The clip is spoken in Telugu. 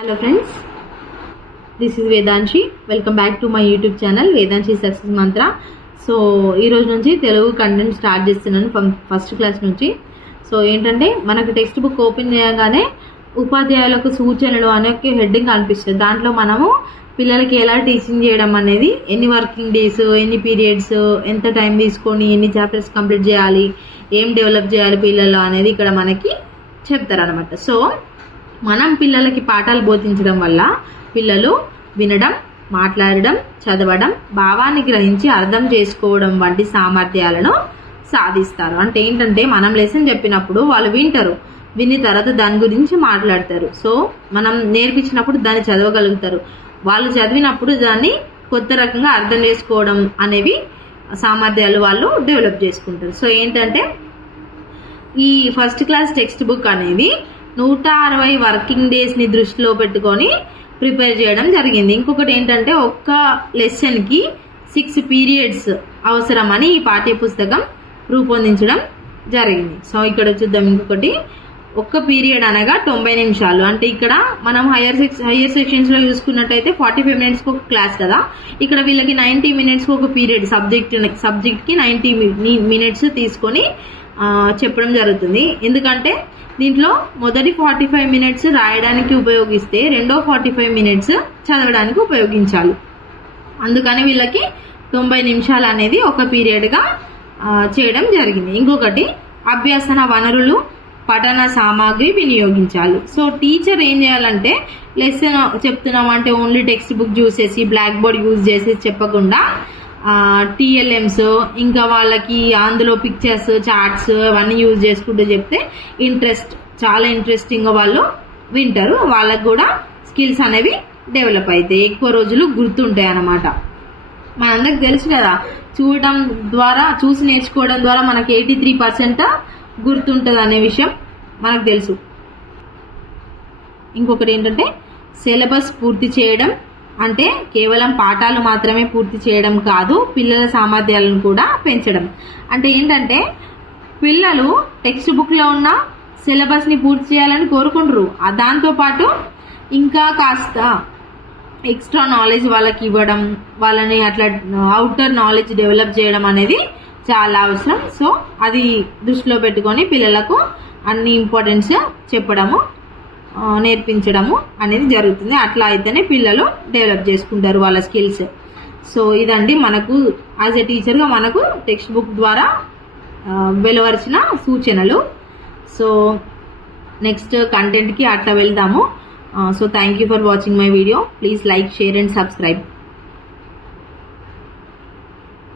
Hello friends, this is Vedanshi. Welcome back to my YouTube channel Vedanshi Success Mantra. So ఈ రోజు నుంచి తెలుగు కంటెంట్ స్టార్ట్ చేస్తున్నాను ఫస్ట్ క్లాస్ నుంచి. సో ఏంటంటే మనకు టెక్స్ట్ బుక్ ఓపెన్ చేయగానే ఉపాధ్యాయులకు సూచనలు అనే హెడ్డింగ్ కనిపిస్తుంది. దాంట్లో మనము పిల్లలకి ఎలా టీచింగ్ చేయడం అనేది, ఎన్ని వర్కింగ్ డేస్, ఎన్ని పీరియడ్స్, ఎంత టైం తీసుకొని ఎన్ని చాప్టర్స్ కంప్లీట్ చేయాలి, ఏం డెవలప్ చేయాలి పిల్లలు అనేది ఇక్కడ మనకి చెప్తారనమాట. సో మనం పిల్లలకి పాఠాలు బోధించడం వల్ల పిల్లలు వినడం, మాట్లాడడం, చదవడం, భావాన్ని గ్రహించి అర్థం చేసుకోవడం వంటి సామర్థ్యాలను సాధిస్తారు. అంటే ఏంటంటే మనం లెసన్ చెప్పినప్పుడు వాళ్ళు వింటారు, విని తర్వాత దాని గురించి మాట్లాడతారు. సో మనం నేర్పించినప్పుడు దాన్ని చదవగలుగుతారు, వాళ్ళు చదివినప్పుడు దాన్ని కొత్త రకంగా అర్థం చేసుకోవడం అనేవి సామర్థ్యాలు వాళ్ళు డెవలప్ చేసుకుంటారు. సో ఏంటంటే ఈ ఫస్ట్ క్లాస్ టెక్స్ట్ బుక్ అనేది 160 వర్కింగ్ డేస్ని దృష్టిలో పెట్టుకొని ప్రిపేర్ చేయడం జరిగింది. ఇంకొకటి ఏంటంటే ఒక్క లెసన్కి 6 పీరియడ్స్ అవసరమని ఈ పాఠ్య పుస్తకం రూపొందించడం జరిగింది. సో ఇక్కడ చూద్దాం. ఇంకొకటి, ఒక్క పీరియడ్ అనగా 90 నిమిషాలు. అంటే ఇక్కడ మనం హయ్యర్ సెక్షన్స్లో చూసుకున్నట్టయితే 45 మినిట్స్కి ఒక క్లాస్ కదా, ఇక్కడ వీళ్ళకి 90 మినిట్స్కి ఒక పీరియడ్ సబ్జెక్ట్కి 90 మినిట్స్ తీసుకొని చెప్పడం జరుగుతుంది. ఎందుకంటే దీంట్లో మొదటి 45 మినిట్స్ రాయడానికి ఉపయోగిస్తే రెండో 45 మినిట్స్ చదవడానికి ఉపయోగించాలి. అందుకని వీళ్ళకి 90 నిమిషాలు అనేది ఒక పీరియడ్గా చేయడం జరిగింది. ఇంకొకటి, అభ్యసన వనరులు, పఠన సామాగ్రి వినియోగించాలి. సో టీచర్ ఏం చేయాలంటే లెసన్ చెప్తున్నామంటే ఓన్లీ టెక్స్ట్ బుక్ చూసేసి బ్లాక్ బోర్డ్ యూజ్ చేసి చెప్పకుండా TLMs, ఇంకా వాళ్ళకి అందులో పిక్చర్స్, చార్ట్స్ అవన్నీ యూజ్ చేసుకుంటూ చెప్తే చాలా ఇంట్రెస్టింగ్గా వాళ్ళు వింటారు. వాళ్ళకు కూడా స్కిల్స్ అనేవి డెవలప్ అవుతాయి, ఎక్కువ రోజులు గుర్తుంటాయి అన్నమాట. మనందరికి తెలుసు కదా, చూడటం ద్వారా, చూసి నేర్చుకోవడం ద్వారా మనకి 83% గుర్తుంటుంది అనే విషయం మనకు తెలుసు. ఇంకొకటి ఏంటంటే సిలబస్ పూర్తి చేయడం అంటే కేవలం పాఠాలు మాత్రమే పూర్తి చేయడం కాదు, పిల్లల సామర్థ్యాలను కూడా పెంచడం. అంటే ఏంటంటే పిల్లలు టెక్స్ట్ బుక్లో ఉన్న సిలబస్ని పూర్తి చేయాలని కోరుకుంటారు, దాంతోపాటు ఇంకా కాస్త ఎక్స్ట్రా నాలెడ్జ్ వాళ్ళకి ఇవ్వడం, వాళ్ళని అట్లా అవుటర్ నాలెడ్జ్ డెవలప్ చేయడం అనేది చాలా అవసరం. సో అది దృష్టిలో పెట్టుకొని పిల్లలకు అన్ని ఇంపార్టెన్స్ చెప్పడము, నేర్పించడము అనేది జరుగుతుంది. అట్లా అయితేనే పిల్లలు డెవలప్ చేసుకుంటారు వాళ్ళ స్కిల్స్. సో ఇదండి మనకు యాజ్ ఎ టీచర్గా మనకు టెక్స్ట్ బుక్ ద్వారా వెలువరిచిన సూచనలు. సో నెక్స్ట్ కంటెంట్కి అట్లా వెళ్దాము. So thank you for watching my video. Please like, share and subscribe.